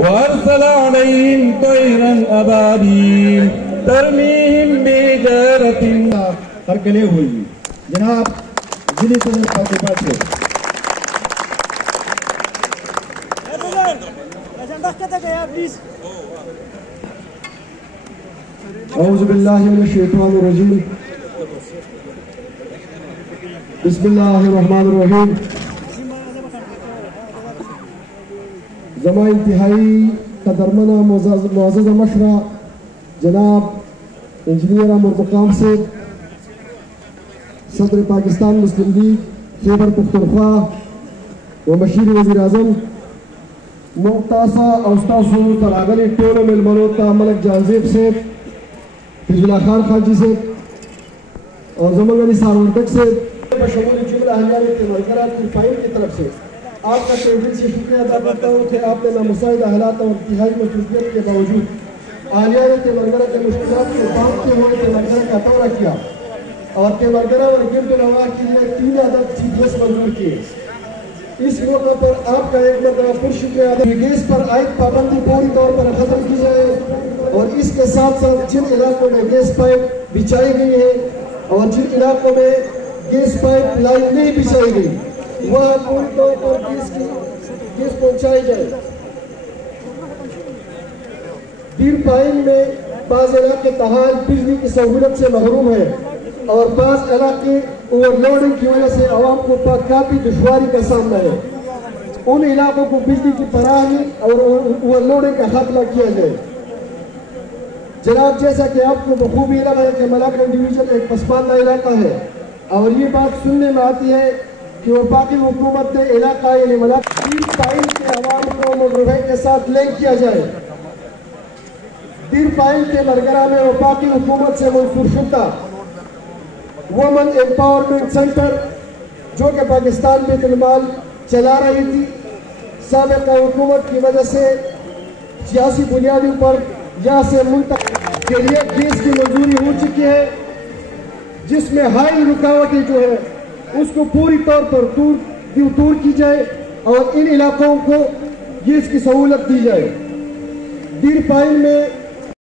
وأرسل عليهم طيرا أبابيل ترميهم بحجارة ہرکلے ہوئی جناب ضلع صدر فاطمہ سے اعوذ باللہ من الشیطان الرجیم بسم اللہ الرحمن الرحیم زما انتہائی قدرمنہ معزز مشرہ جناب انجینئر مرتقام سے صدر پاکستان مسلم لیگ خیبر پختونخوا و مشیر وزیر اعظم ممتازہ اوستاسو تراغلی ٹولو ملمنوتا ملک جانزیب سے فضل اللہ خان خانجی سے اور زمان علی سارونٹک سے بشمول جملہ اہلیان اتمالکرات کی فائل کی طرف سے آپ کا تحویل سے شکریہ ادا کرتا ہوں کہ آپ نے نامساعد حالات اور انتہائی مصروفیت کے باوجود اہلیان اتمالکرہ کے مشکلات کو باندھتے ہوئے اتمالکرہ کا دورہ کیا اور اتمالکرہ اور گرد نواح کے لیے 3 عدد CDS منظور کیے. اس موقع پر آپ کا ایک مرتبہ پر شکریہ ادا گیس پر عائد پابندی پوری طور پر ختم کی جائے اور اس کے ساتھ ساتھ جن علاقوں میں گیس پائپ بچھائی گئی ہے اور جن علاقوں میں گیس پائپ لائن نہیں بچھائی گئی وہاں پوری طور پر گیس پہنچائی جائے. دیر پائن میں بعض علاقے تحال بجلی کی سہولت سے محروم ہے اور بعض علاقے اوور لوڈنگ کی وجہ سے عوام کو کافی دشواری کا سامنا ہے. ان علاقوں کو بجلی کی فراہمی اور اوور لوڈنگ کا خاتمہ کیا جائے. جناب جیسا کہ آپ کو بخوبی علم ہے کہ ملاکنڈ ڈویژن ایک پسماندہ علاقہ ہے اور یہ بات سننے میں آتی ہے کہ وفاقی حکومت نے علاقہ یعنی ملاکنڈ پائن کے عوام کو مغربی کے ساتھ لنک کیا جائے. دیر پائن کے مرگرہ میں وفاقی حکومت سے منظور شدہ وومن ایمپاورمنٹ سینٹر جو کہ پاکستان بیت المال چلا رہی تھی سابقہ حکومت کی وجہ سے سیاسی بنیادوں پر یہاں سے منتقل کے لیے گیس کی منظوری ہو چکی ہے جس میں ہائی رکاوٹیں جو ہے اس کو پوری طور پر دور کی جائے اور ان علاقوں کو گیس کی سہولت دی جائے. دیر پائن میں